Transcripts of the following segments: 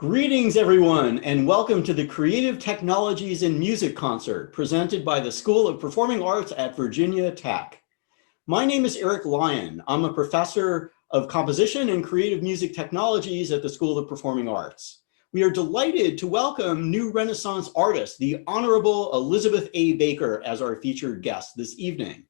Greetings, everyone, and welcome to the Creative Technologies in Music concert presented by the School of Performing Arts at Virginia Tech. My name is Eric Lyon. I'm a professor of composition and creative music technologies at the School of Performing Arts. We are delighted to welcome new Renaissance artist, the Honorable Elizabeth A. Baker, as our featured guest this evening.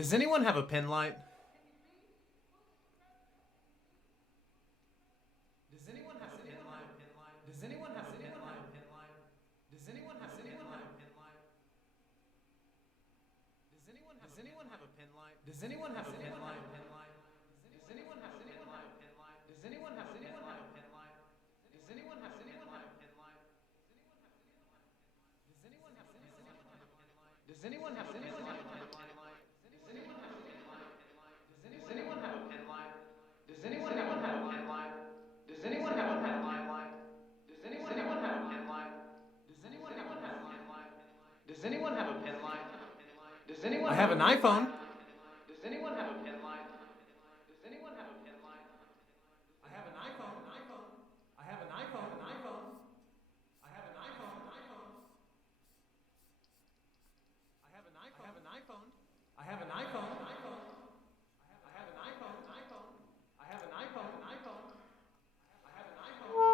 Does anyone have a pen light? Does anyone have a pen light? Does anyone have a pen light? Does anyone have a pen light? Does anyone have a pen light? Does anyone have a pen light? Does anyone have a pen light? Does anyone have a pen light? Does anyone have a pen light? Does anyone have a pen light? Does anyone have a pen light? Does anyone have a pen light? Does anyone? I have an iPhone. Does anyone have a pen light? Does anyone have a pen light? I have an iPhone. I have an iPhone. I have an iPhone. I have an iPhone. I have an iPhone. I have an iPhone. I have an iPhone. I have an iPhone.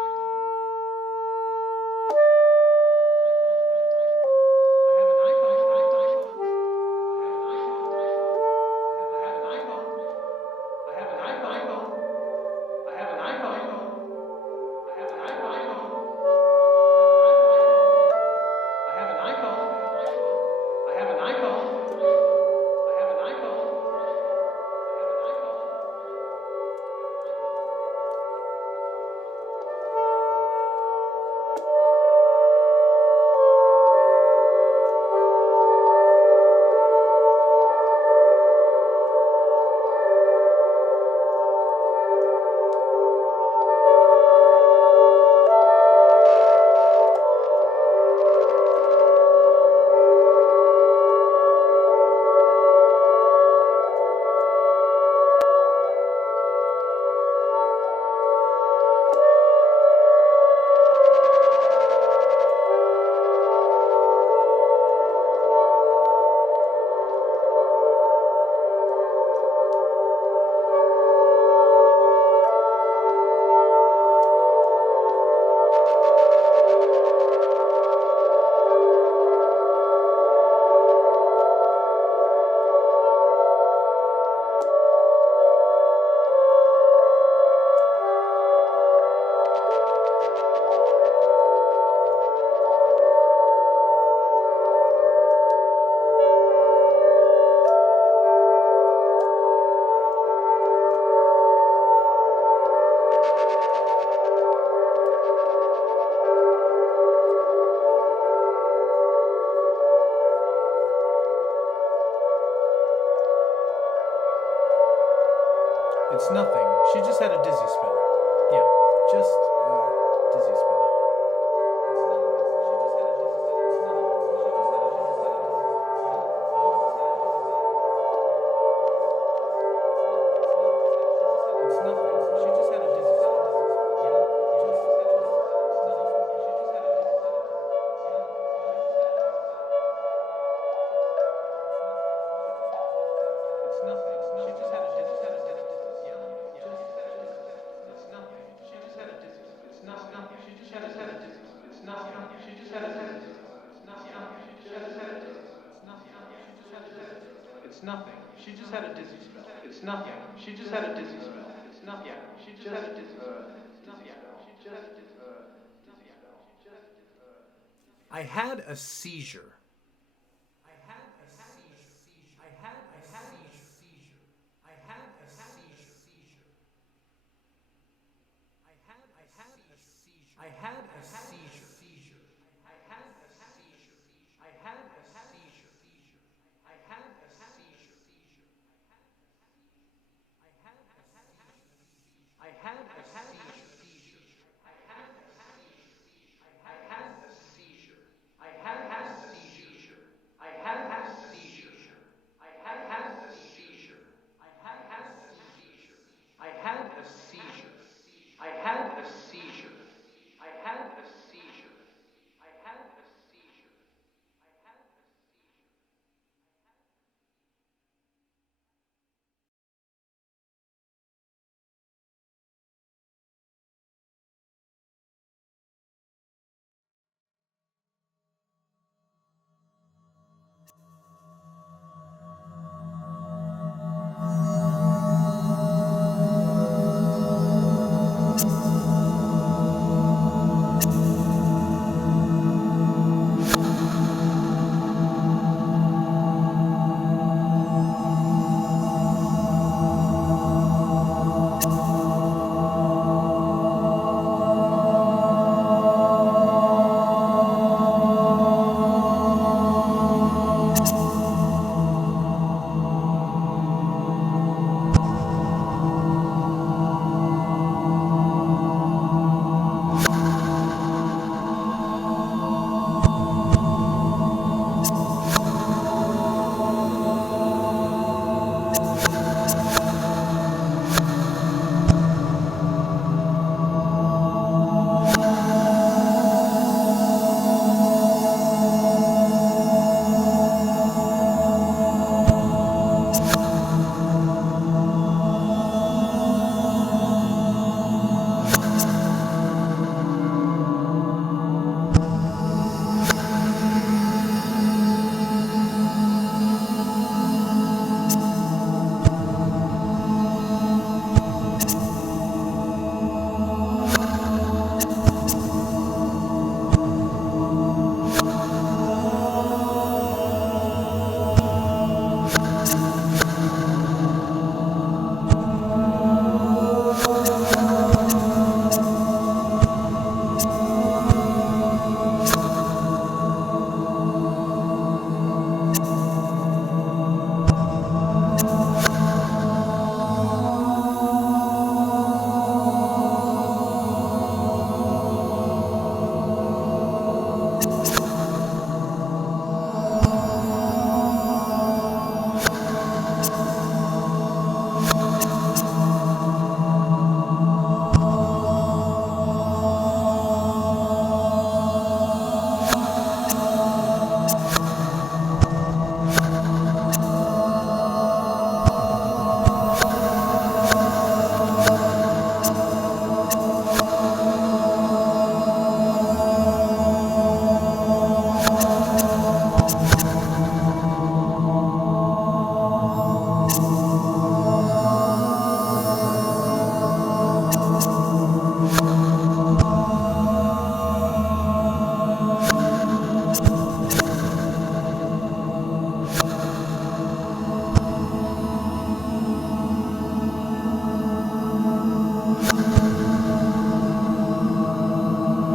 It's nothing. She just had a dizzy spell. Yeah, just dizzy spell. It's nothing. She just had a dizzy spell. Yeah, just it's nothing. She just had a dizzy spell. Yeah, it's nothing. She just had a dizzy spell. It's nothing. She just had a dizzy spell. It's nothing. She just had a dizzy spell. It's nothing. She just had a dizzy spell. It's nothing. It's nothing. She just had a dizzy spell. It's nothing. She just had a dizzy spell. It's nothing. She just had a dizzy spell. It's nothing. She just had a dizzy spell. I had a seizure. I had a seizure. I had a seizure. I had a seizure. I had a seizure. I had a seizure. I had a seizure. I had a seizure. I had a seizure. I had a seizure. I had a seizure. I had a seizure. I had a seizure. I had a seizure. I had a seizure. I had a seizure. I had a seizure. I had a seizure. I had a seizure.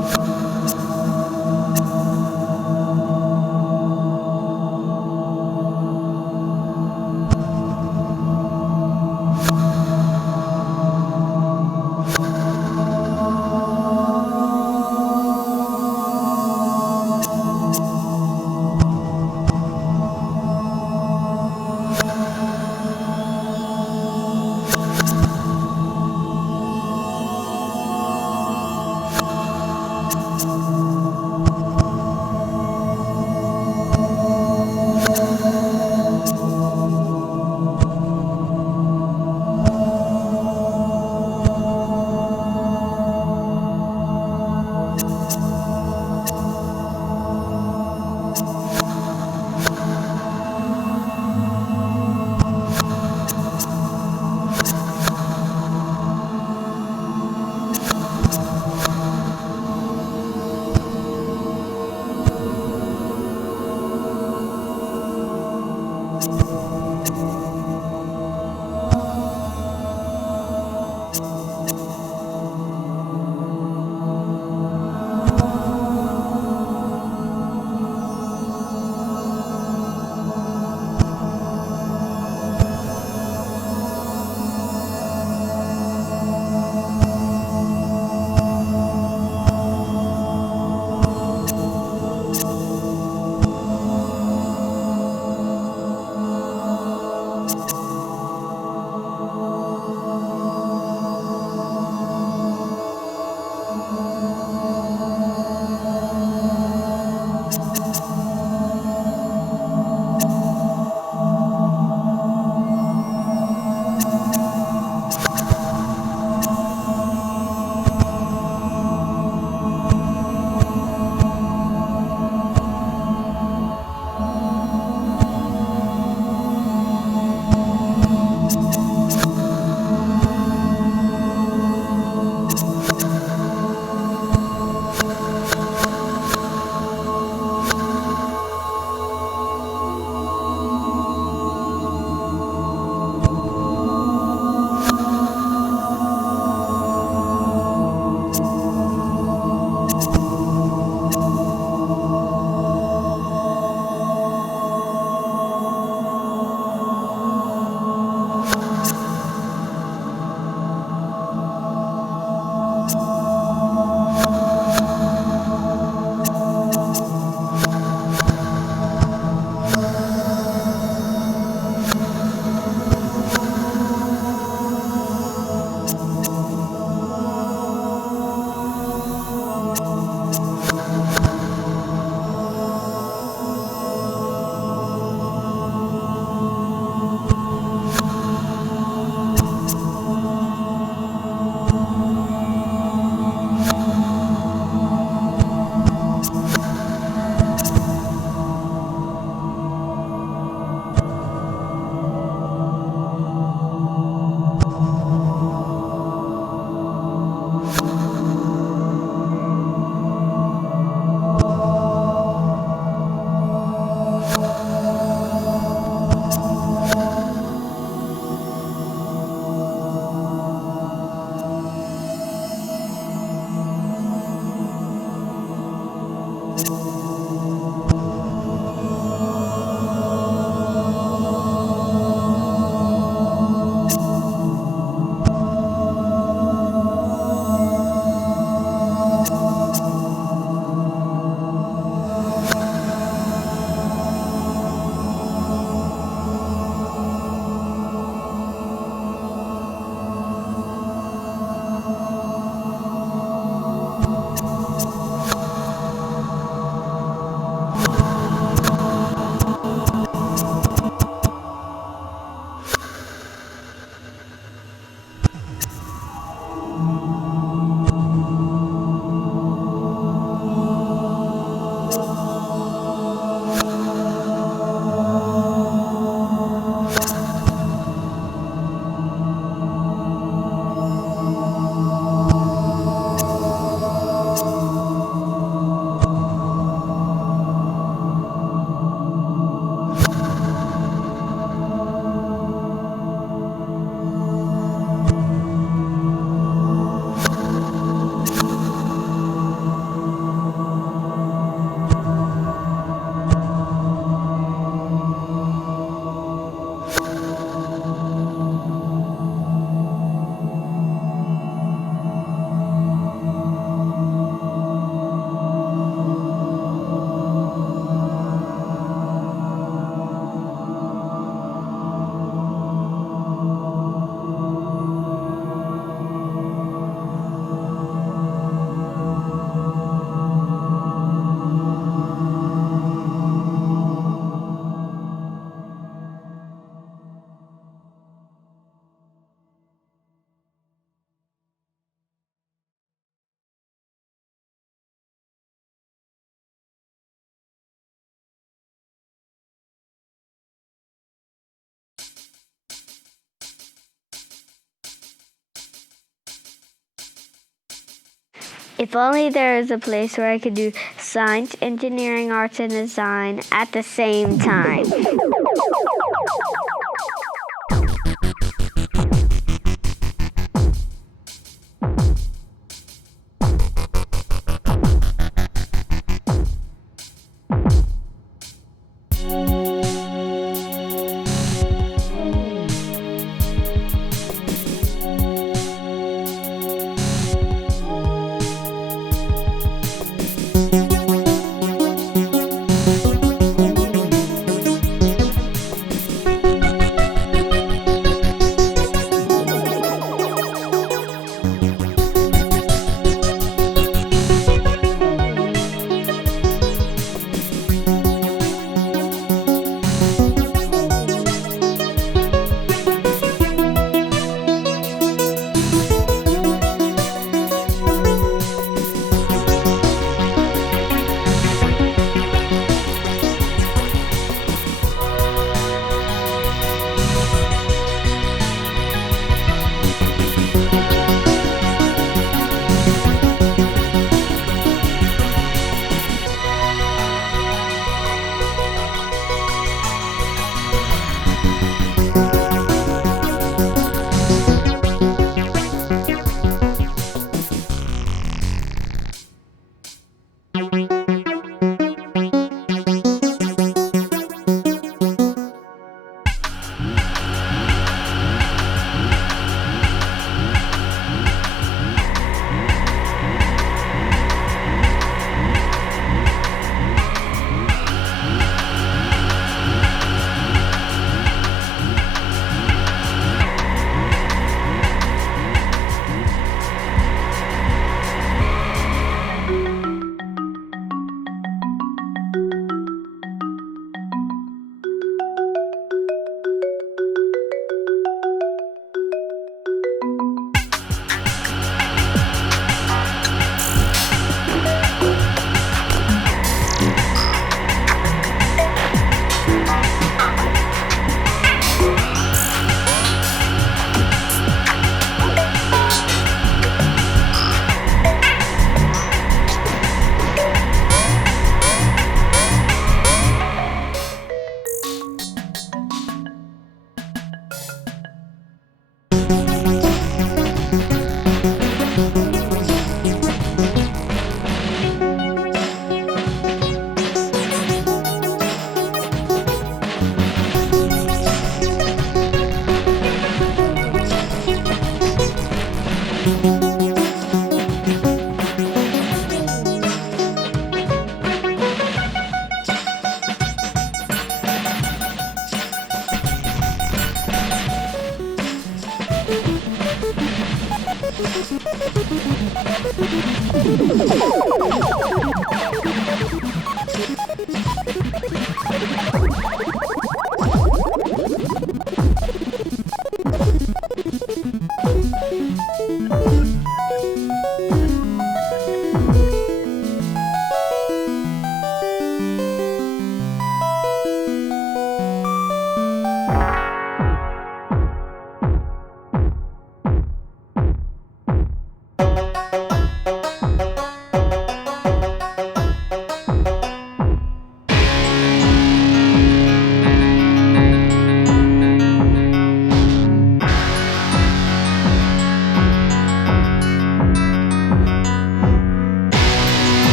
If only there was a place where I could do science, engineering, arts, and design at the same time.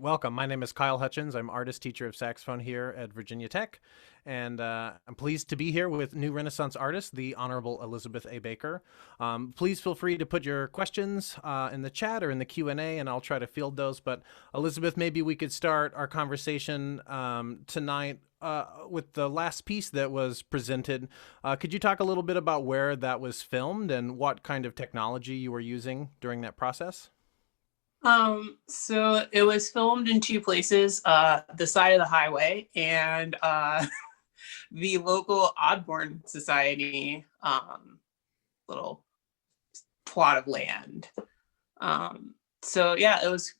Welcome. My name is Kyle Hutchins. I'm artist teacher of saxophone here at Virginia Tech. And I'm pleased to be here with new Renaissance artist, the Honorable Elizabeth A. Baker. Please feel free to put your questions in the chat or in the Q&A, and I'll try to field those. But Elizabeth, maybe we could start our conversation tonight with the last piece that was presented. Could you talk a little bit about where that was filmed and what kind of technology you were using during that process? So it was filmed in two places, the side of the highway and the local Oddborn Society little plot of land. So yeah, it was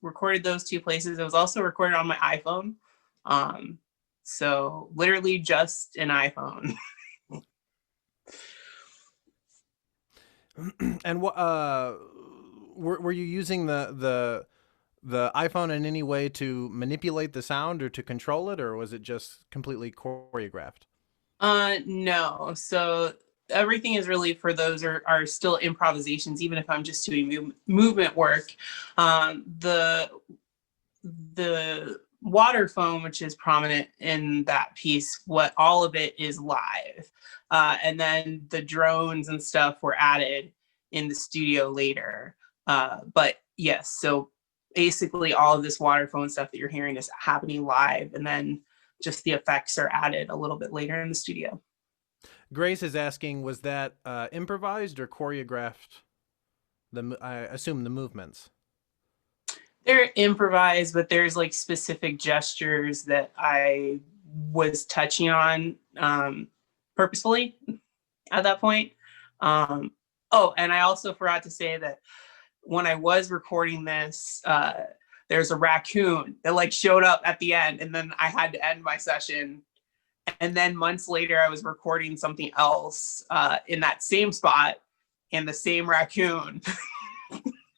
recorded those two places. It was also recorded on my iPhone. So literally just an iPhone. And what were you using the iPhone in any way to manipulate the sound or to control it, or was it just completely choreographed? No. So everything is really, for those are still improvisations, even if I'm just doing movement work. The water foam, which is prominent in that piece, what all of it is live. And then the drones and stuff were added in the studio later. But yes, so basically all of this water foam stuff that you're hearing is happening live, and then just the effects are added a little bit later in the studio. Grace is asking, was that improvised or choreographed? I assume the movements. They're improvised, but there's like specific gestures that I was touching on purposefully at that point. Oh, and I also forgot to say that when I was recording this, there's a raccoon that like showed up at the end, and then I had to end my session. And then months later, I was recording something else in that same spot, and the same raccoon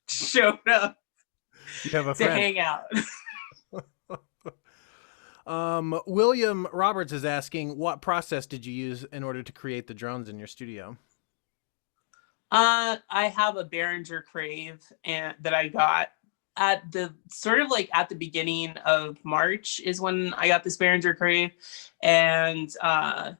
showed up you have a to friend. hang out. William Roberts is asking, what process did you use in order to create the drones in your studio? I have a Behringer Crave that I got at the sort of like at the beginning of March is when I got this Behringer Crave, and I'm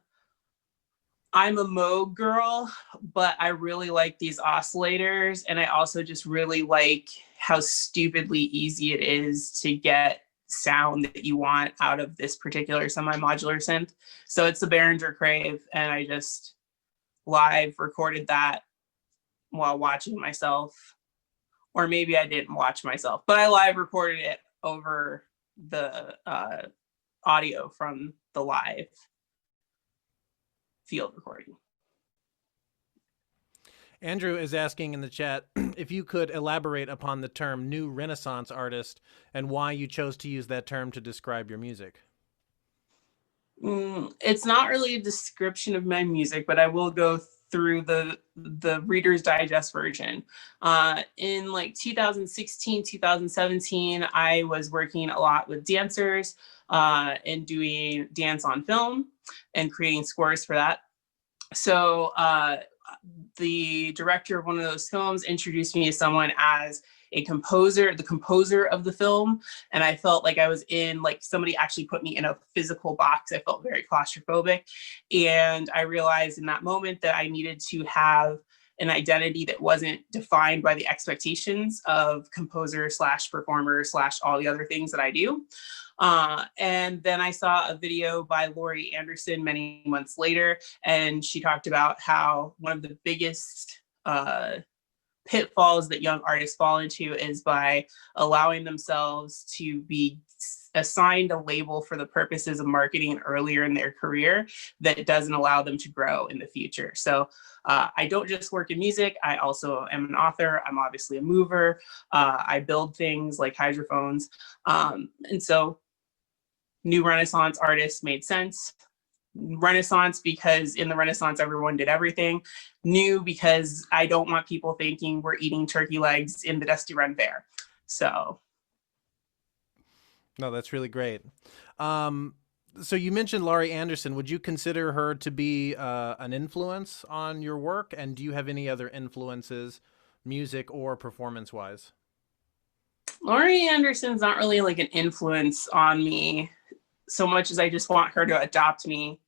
a Moog girl, but I really like these oscillators, and I also just really like how stupidly easy it is to get sound that you want out of this particular semi-modular synth. So it's the Behringer Crave, and I just live recorded that while watching myself, or maybe I didn't watch myself, but I live recorded it over the audio from the live field recording. Andrew is asking in the chat if you could elaborate upon the term new Renaissance artist and why you chose to use that term to describe your music. It's not really a description of my music, but I will go through the Reader's Digest version. In like 2016, 2017, I was working a lot with dancers and doing dance on film and creating scores for that. So the director of one of those films introduced me to someone as a composer, the composer of the film. And I felt like I was in, like somebody actually put me in a physical box. I felt very claustrophobic. And I realized in that moment that I needed to have an identity that wasn't defined by the expectations of composer slash performer slash all the other things that I do. And then I saw a video by Laurie Anderson many months later, and she talked about how one of the biggest pitfalls that young artists fall into is by allowing themselves to be assigned a label for the purposes of marketing earlier in their career that doesn't allow them to grow in the future. So I don't just work in music, I also am an author. I'm obviously a mover. I build things like hydrophones. And so new Renaissance artists made sense. Renaissance because in the Renaissance everyone did everything. New because I don't want people thinking we're eating turkey legs in the Dusty Run Fair. So no, that's really great. So you mentioned Laurie Anderson. Would you consider her to be an influence on your work? And do you have any other influences, music or performance wise? Laurie Anderson's not really like an influence on me so much as I just want her to adopt me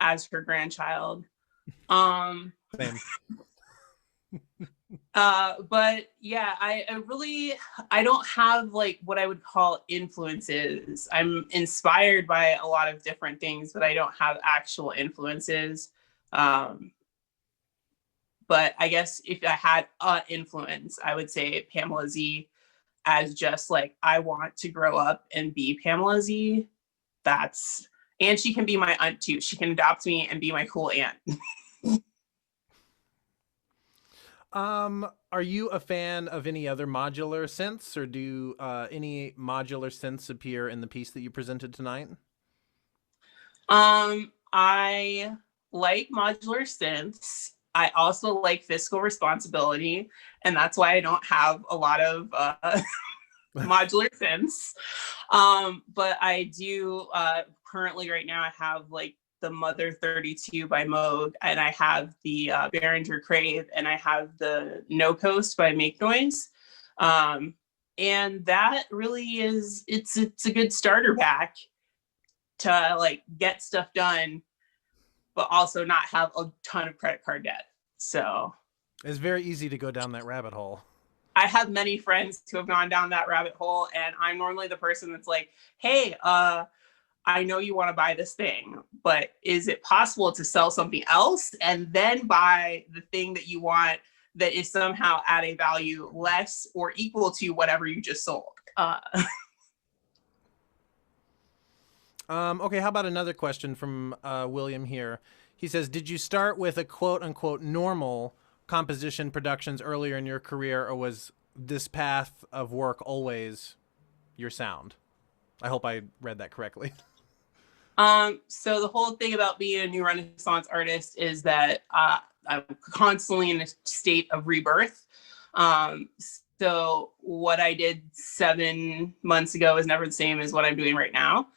as her grandchild. Same. But yeah, I don't have like what I would call influences. I'm inspired by a lot of different things, but I don't have actual influences. But I guess if I had an influence, I would say Pamela Z, as just like, I want to grow up and be Pamela Z. And she can be my aunt too. She can adopt me and be my cool aunt. Are you a fan of any other modular synths, or do any modular synths appear in the piece that you presented tonight? I like modular synths. I also like fiscal responsibility, and that's why I don't have a lot of modular synths. But I do currently right now I have like the Mother 32 by Moog, and I have the Behringer Crave, and I have the No Coast by Make Noise. And that really is, it's a good starter pack to like get stuff done, but also not have a ton of credit card debt. So it's very easy to go down that rabbit hole. I have many friends who have gone down that rabbit hole, and I'm normally the person that's like, hey, I know you want to buy this thing, but is it possible to sell something else and then buy the thing that you want that is somehow at a value less or equal to whatever you just sold? Okay, how about another question from William here? He says, did you start with a quote unquote normal composition productions earlier in your career, or was this path of work always your sound? I hope I read that correctly. So the whole thing about being a new Renaissance artist is that I'm constantly in a state of rebirth. So what I did 7 months ago is never the same as what I'm doing right now.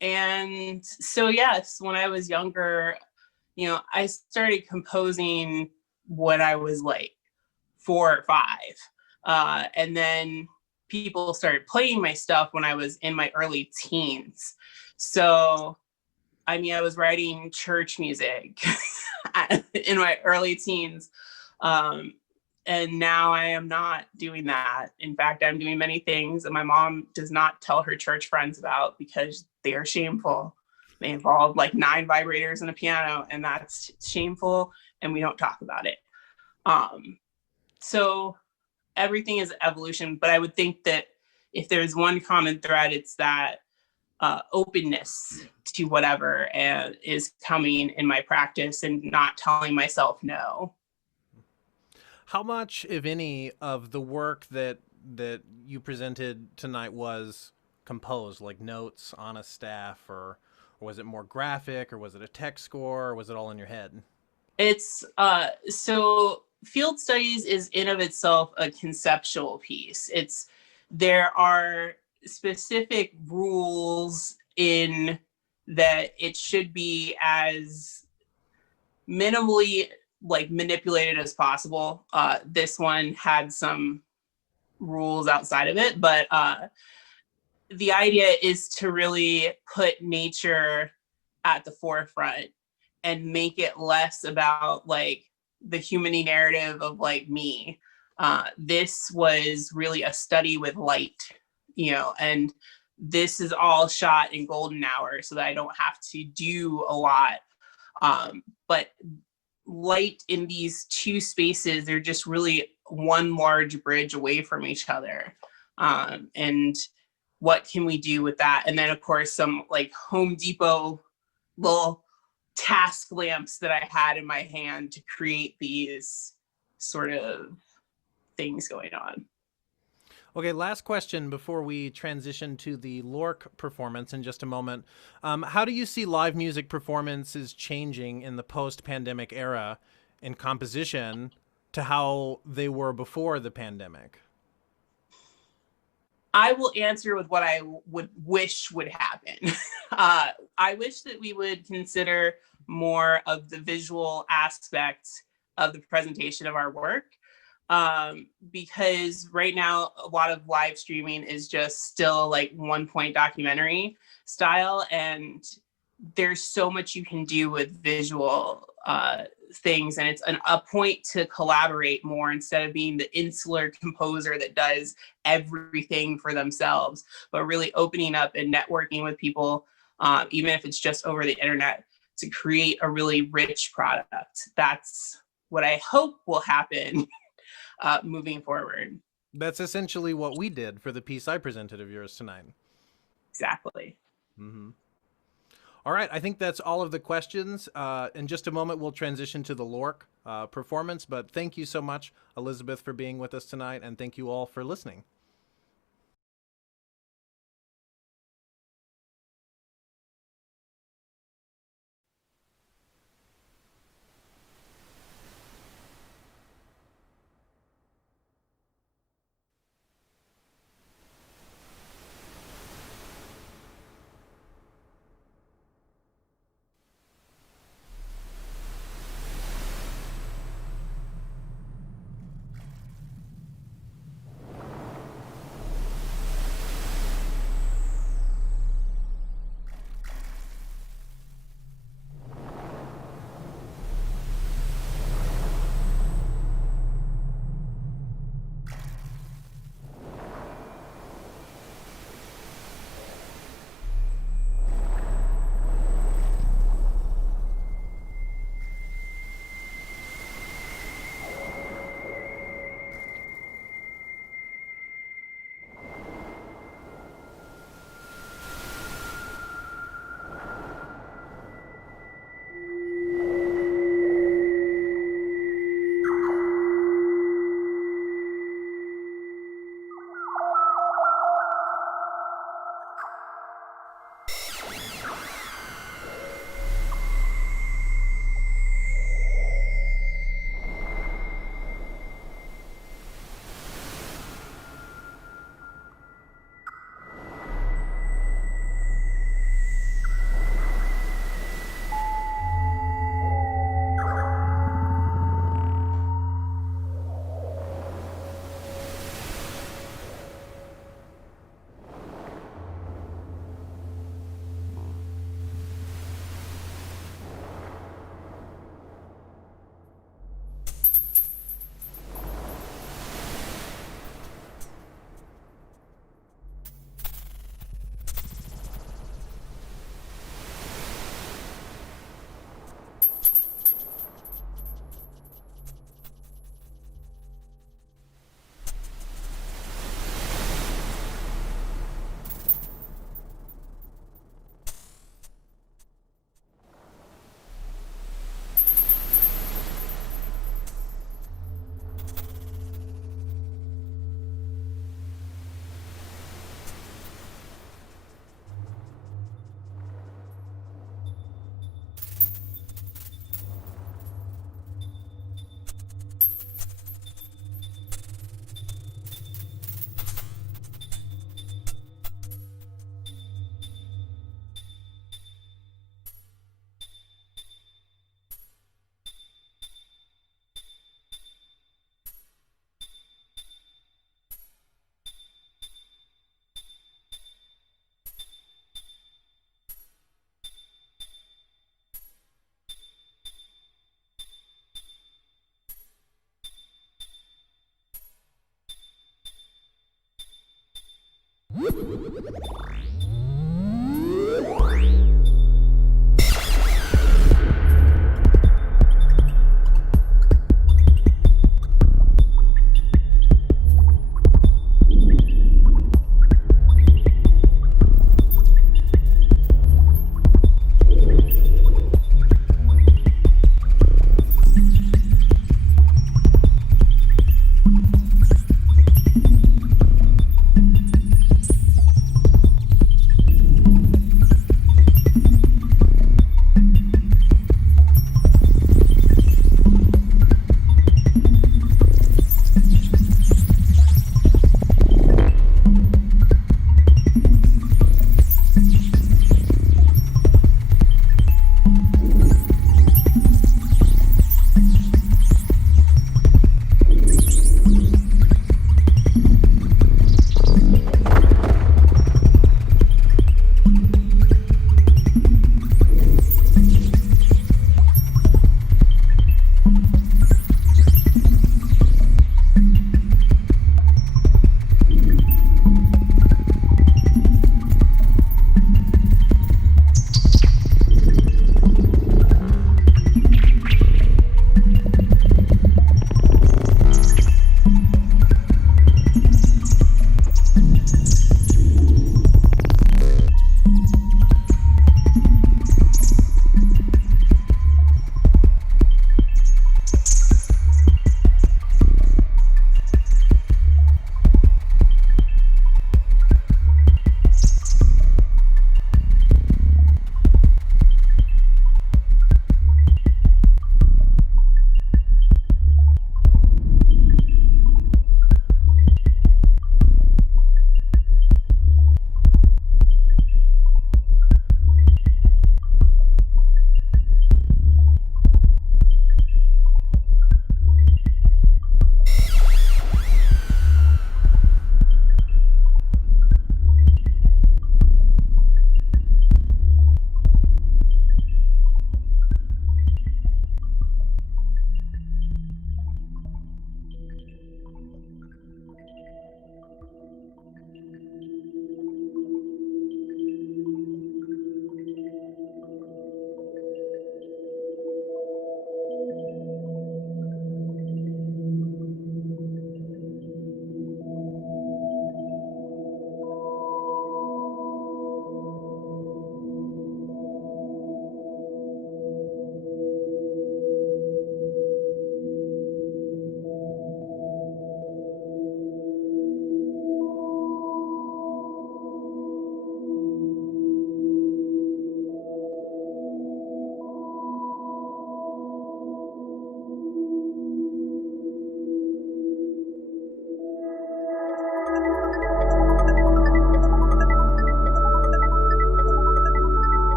And so, yes, when I was younger, you know, I started composing when I was like 4 or 5. And then people started playing my stuff when I was in my early teens. So, I mean, I was writing church music in my early teens. And now I am not doing that. In fact, I'm doing many things that my mom does not tell her church friends about because they are shameful. They involve like 9 vibrators and a piano, and that's shameful, and we don't talk about it. So everything is evolution, but I would think that if there's one common thread, it's that openness to whatever is coming in my practice and not telling myself no. How much, if any, of the work that you presented tonight was composed, like notes on a staff, or was it more graphic, or was it a text score, or was it all in your head? It's so field studies is in of itself a conceptual piece. There are specific rules in that it should be as minimally like manipulated as possible. This one had some rules outside of it, but the idea is to really put nature at the forefront and make it less about like the human-y narrative of like me. This was really a study with light, you know, and this is all shot in golden hour so that I don't have to do a lot. But light in these 2 spaces, they're just really one large bridge away from each other. And what can we do with that? And then of course some like Home Depot little task lamps that I had in my hand to create these sort of things going on. Okay, last question before we transition to the Lork performance in just a moment. How do you see live music performances changing in the post-pandemic era in composition to how they were before the pandemic? I will answer with what I would wish would happen. I wish that we would consider more of the visual aspects of the presentation of our work. because right now a lot of live streaming is just still like 1 point documentary style, and there's so much you can do with visual things, and it's a point to collaborate more instead of being the insular composer that does everything for themselves, but really opening up and networking with people, even if it's just over the internet, to create a really rich product. That's what I hope will happen moving forward. That's essentially what we did for the piece I presented of yours tonight. Exactly. Mm-hmm. All right, I think that's all of the questions. In just a moment, we'll transition to the Lork performance, but thank you so much, Elizabeth, for being with us tonight, and thank you all for listening.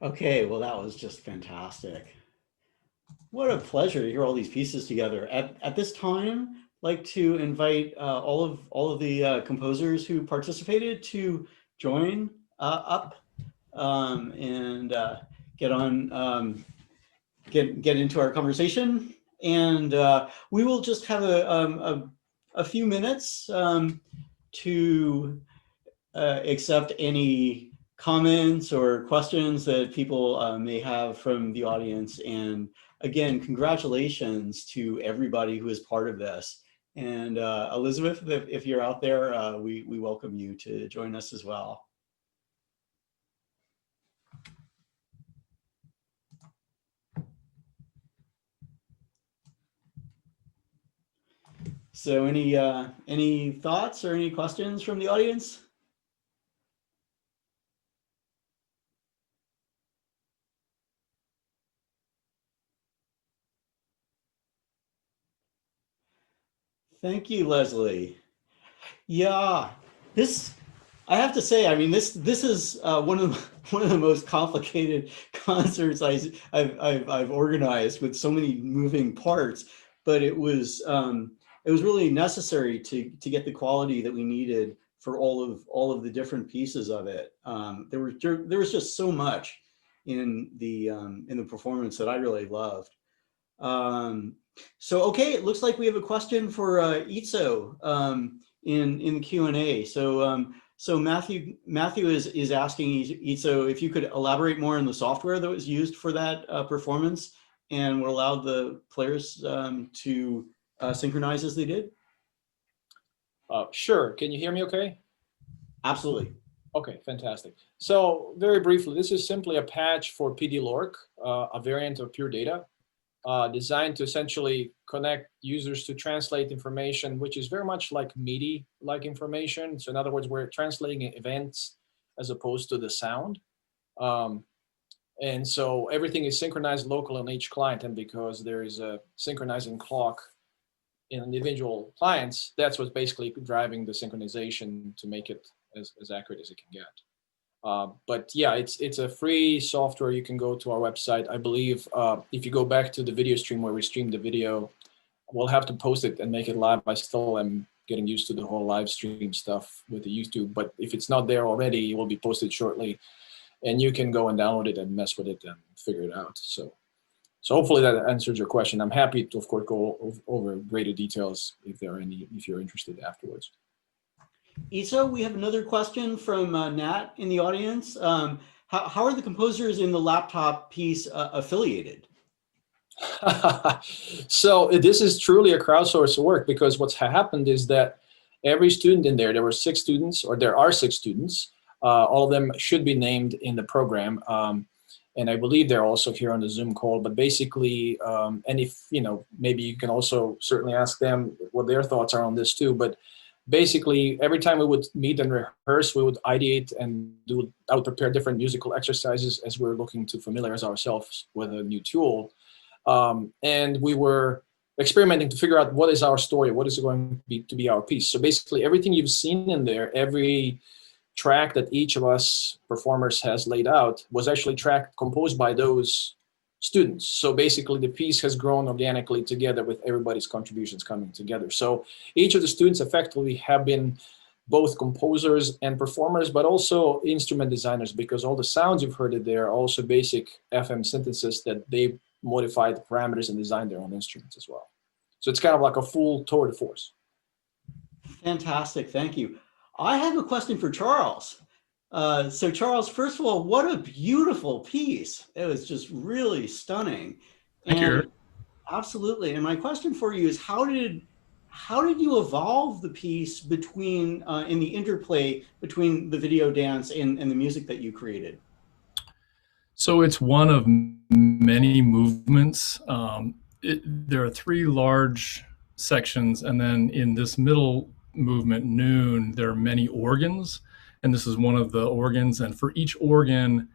Okay, well, that was just fantastic. What a pleasure to hear all these pieces together. At this time, I'd like to invite all of the composers who participated to join up and get on get into our conversation. And we will just have a few minutes to accept any comments or questions that people may have from the audience. And again, congratulations to everybody who is part of this. And Elizabeth, if you're out there, we welcome you to join us as well. So any thoughts or any questions from the audience? Thank you, Leslie. Yeah, this, I have to say, I mean, this is one of the most complicated concerts I've organized, with so many moving parts. But it was really necessary to get the quality that we needed for all of the different pieces of it. There was just so much in the performance that I really loved. So okay, it looks like we have a question for Izo in the Q&A. So Matthew is asking Izo if you could elaborate more on the software that was used for that performance and would allow the players to synchronize as they did. Sure. Can you hear me okay? Absolutely. Okay, fantastic. So very briefly, this is simply a patch for PD-LORC, a variant of pure data, designed to essentially connect users to translate information, which is very much like MIDI-like information. So in other words, we're translating events as opposed to the sound. And so everything is synchronized locally on each client. And because there is a synchronizing clock in individual clients, that's what's basically driving the synchronization to make it as accurate as it can get. But yeah, it's a free software. You can go to our website. I believe if you go back to the video stream where we streamed the video, we'll have to post it and make it live. I still am getting used to the whole live stream stuff with the YouTube, but if it's not there already, it will be posted shortly, and you can go and download it and mess with it and figure it out. So hopefully that answers your question. I'm happy to, of course, go over greater details if there are any, if you're interested afterwards. Izo, we have another question from Nat in the audience. How are the composers in the laptop piece affiliated? So this is truly a crowdsourced work, because what's happened is that every student in there were 6 students, or there are 6 students. All of them should be named in the program. And I believe they're also here on the Zoom call, but basically, and if, you know, maybe you can also certainly ask them what their thoughts are on this too. But basically, every time we would meet and rehearse, we would ideate and I would prepare different musical exercises as we're looking to familiarize ourselves with a new tool. And we were experimenting to figure out what is our story, what is going to be our piece. So basically, everything you've seen in there, every track that each of us performers has laid out was actually composed by those students. So basically the piece has grown organically together with everybody's contributions coming together. So each of the students effectively have been both composers and performers, but also instrument designers, because all the sounds you've heard there are also basic FM synthesis that they modified the parameters and designed their own instruments as well. So it's kind of like a full tour de force. Fantastic, thank you. I have a question for Charles. So Charles, first of all, what a beautiful piece. It was just really stunning. Thank you. Absolutely. And my question for you is, how did you evolve the piece between in the interplay between the video dance and the music that you created? So it's one of many movements. There are 3 large sections, and then in this middle movement, noon, there are many organs, and this is one of the organs. And for each organ,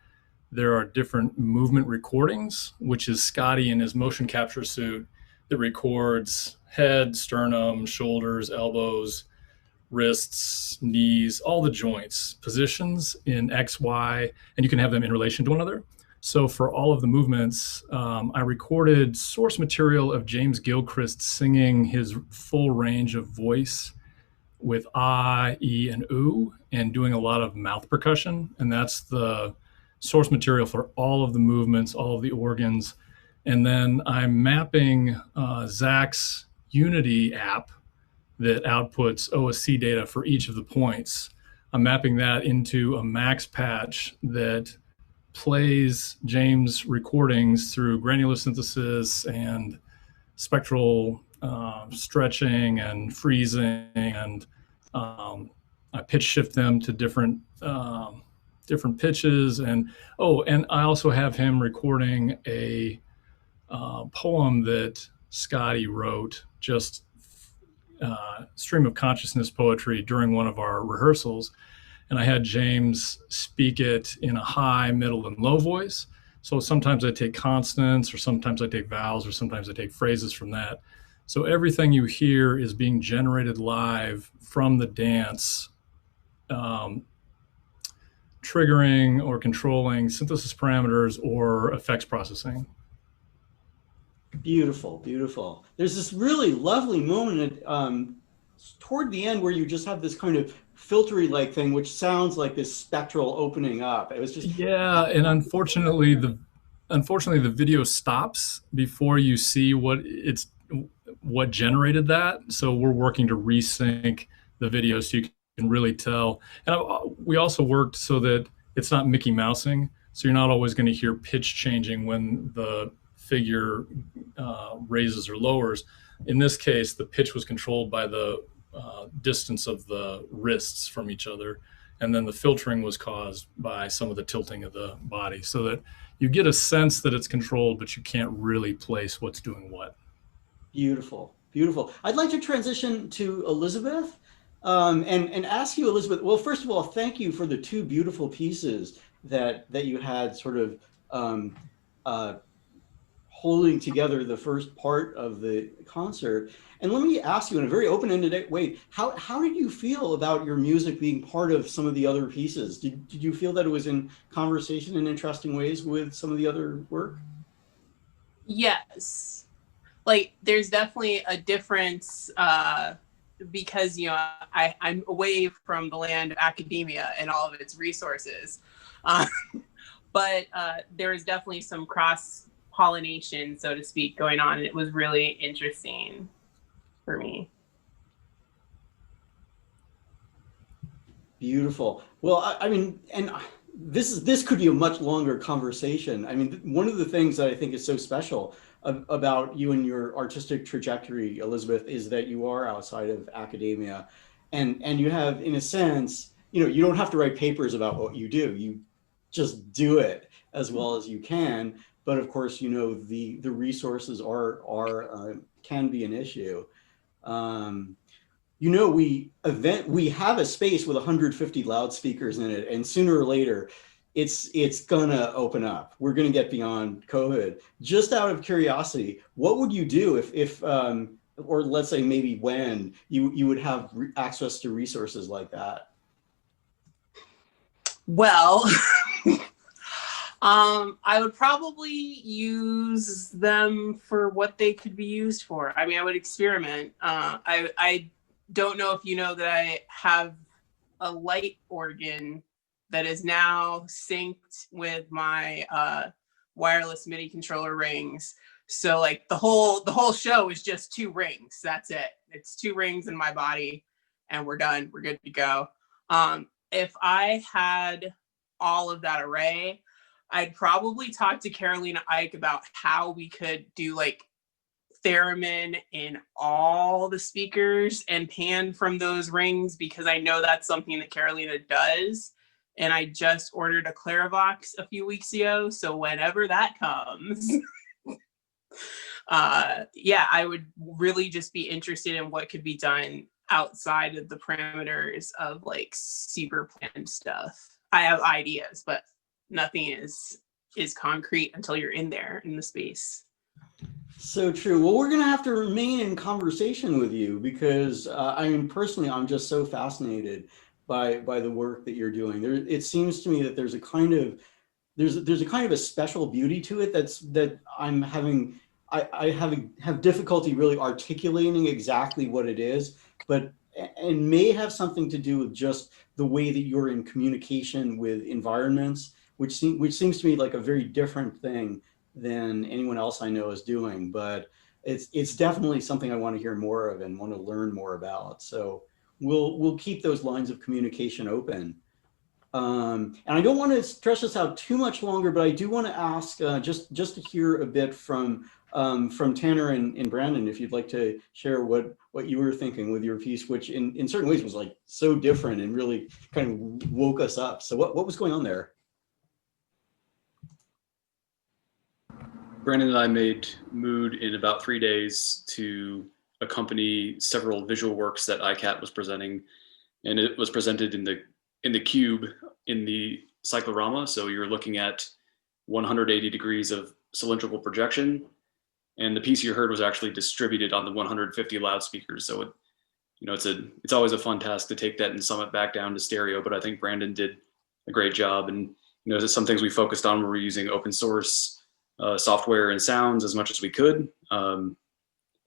there are different movement recordings, which is Scotty in his motion capture suit that records head, sternum, shoulders, elbows, wrists, knees, all the joints, positions in X, Y, and you can have them in relation to one another. So for all of the movements, I recorded source material of James Gilchrist singing his full range of voice with ah, e, and oo, and doing a lot of mouth percussion. And that's the source material for all of the movements, all of the organs. And then I'm mapping Zach's Unity app that outputs OSC data for each of the points. I'm mapping that into a max patch that plays James recordings through granular synthesis and spectral stretching and freezing, and I pitch shift them to different pitches. And and I also have him recording a poem that Scotty wrote, just stream of consciousness poetry, during one of our rehearsals. And I had James speak it in a high, middle, and low voice. So sometimes I take constants, or sometimes I take vowels, or sometimes I take phrases from that. So everything you hear is being generated live from the dance, triggering or controlling synthesis parameters or effects processing. Beautiful, beautiful. There's this really lovely moment toward the end where you just have this kind of filtery like thing, which sounds like this spectral opening up. It was just, yeah. And unfortunately the video stops before you see what generated that. So we're working to resync the video so you can really tell. And we also worked so that it's not Mickey Mousing. So you're not always going to hear pitch changing when the figure raises or lowers. In this case, the pitch was controlled by the distance of the wrists from each other. And then the filtering was caused by some of the tilting of the body, so that you get a sense that it's controlled, but you can't really place what's doing what. beautiful, beautiful. I'd like to transition to Elizabeth and ask you, Elizabeth, well, first of all, thank you for the two beautiful pieces that you had sort of holding together the first part of the concert. And let me ask you in a very open-ended way, how did you feel about your music being part of some of the other pieces? Did you feel that it was in conversation in interesting ways with some of the other work? Yes. Like, there's definitely a difference because, you know, I'm away from the land of academia and all of its resources. But there is definitely some cross-pollination, so to speak, going on. And it was really interesting for me. Beautiful. Well, I mean, and this could be a much longer conversation. I mean, one of the things that I think is so special about you and your artistic trajectory, Elizabeth, is that you are outside of academia, and you have, in a sense, you know, you don't have to write papers about what you do. You just do it as well as you can. But of course, you know, the resources can be an issue. You know, we have a space with 150 loudspeakers in it, and sooner or later, it's gonna open up. We're gonna get beyond COVID. Just out of curiosity, what would you do if or let's say maybe when you would have access to resources like that? Well, I would probably use them for what they could be used for. I mean, I would experiment. I don't know if you know that I have a light organ that is now synced with my wireless MIDI controller rings. So like the whole show is just 2 rings. That's it. It's 2 rings in my body, and we're done. We're good to go. If I had all of that array, I'd probably talk to Carolina Ike about how we could do like theremin in all the speakers and pan from those rings, because I know that's something that Carolina does. And I just ordered a Clarivox a few weeks ago. So whenever that comes, yeah, I would really just be interested in what could be done outside of the parameters of like super planned stuff. I have ideas, but nothing is concrete until you're in there in the space. So true. Well, we're going to have to remain in conversation with you because I mean, personally, I'm just so fascinated by the work that you're doing. It seems to me that there's a kind of there's a kind of a special beauty to it that I have difficulty really articulating exactly what it is, but and may have something to do with just the way that you're in communication with environments, which seems to me like a very different thing than anyone else I know is doing. But it's definitely something I want to hear more of and want to learn more about. So we'll keep those lines of communication open. And I don't want to stretch this out too much longer, but I do want to ask just to hear a bit from Tanner and Brandon, if you'd like to share what you were thinking with your piece, which in certain ways was like so different and really kind of woke us up. So what was going on there? Brandon and I made Mood in about 3 days to accompany several visual works that ICAT was presenting, and it was presented in the cube in the cyclorama. So you're looking at 180 degrees of cylindrical projection, and the piece you heard was actually distributed on the 150 loudspeakers. So it's always a fun task to take that and sum it back down to stereo. But I think Brandon did a great job, and there's some things we focused on where we're using open source software and sounds as much as we could, and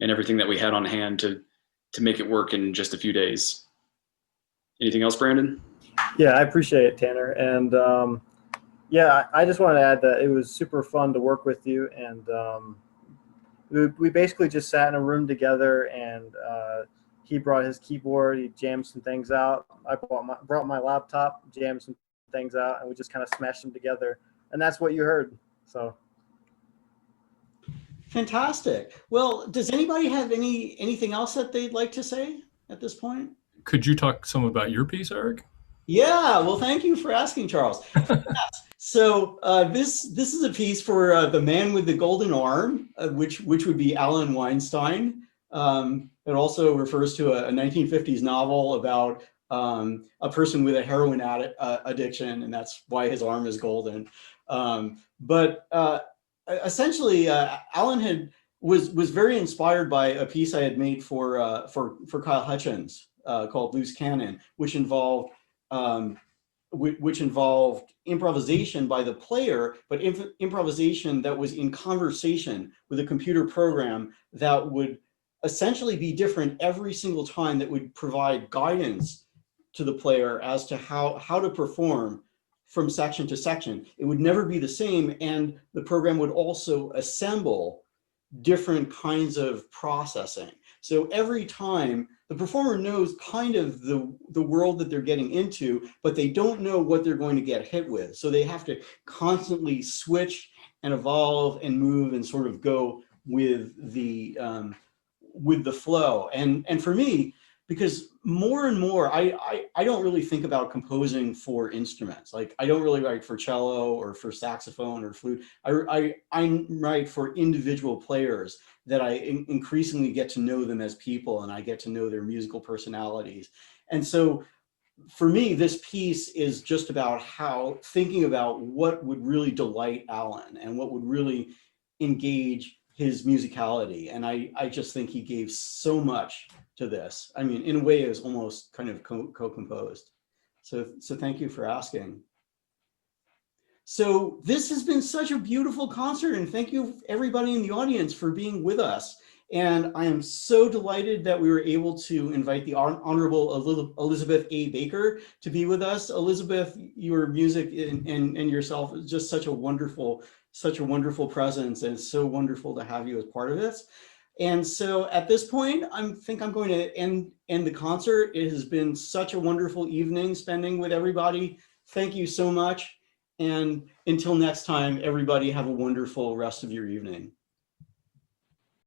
everything that we had on hand to make it work in just a few days. Anything else, Brandon? Yeah, I appreciate it, Tanner. And yeah, I just wanted to add that it was super fun to work with you. And we basically just sat in a room together, and he brought his keyboard, he jammed some things out. I brought my laptop, jammed some things out, and we just kind of smashed them together. And that's what you heard. So. Fantastic. Well, does anybody have anything else that they'd like to say at this point? Could you talk some about your piece, Eric? Yeah, well, thank you for asking, Charles. Yes. So this is a piece for the man with the golden arm, which would be Alan Weinstein. It also refers to a 1950s novel about a person with a heroin addiction, and that's why his arm is golden. Essentially, Alan was very inspired by a piece I had made for Kyle Hutchins called Loose Cannon, which involved improvisation by the player, but improvisation that was in conversation with a computer program that would essentially be different every single time, that would provide guidance to the player as to how to perform from section to section. It would never be the same, and the program would also assemble different kinds of processing. So every time the performer knows kind of the world that they're getting into, but they don't know what they're going to get hit with. So they have to constantly switch and evolve and move and sort of go with the flow. And for me, because more and more, I don't really think about composing for instruments. Like, I don't really write for cello or for saxophone or flute. I write for individual players that I increasingly get to know them as people, and I get to know their musical personalities. And so for me, this piece is just about thinking about what would really delight Alan and what would really engage his musicality. And I just think he gave so much to this. I mean, in a way, it was almost kind of co-composed. So thank you for asking. So this has been such a beautiful concert, and thank you everybody in the audience for being with us. And I am so delighted that we were able to invite the Honourable Elizabeth A. Baker to be with us. Elizabeth, your music and yourself is just such a wonderful presence, and it's so wonderful to have you as part of this. And so at this point, I think I'm going to end the concert. It has been such a wonderful evening spending with everybody. Thank you so much. And until next time, everybody have a wonderful rest of your evening.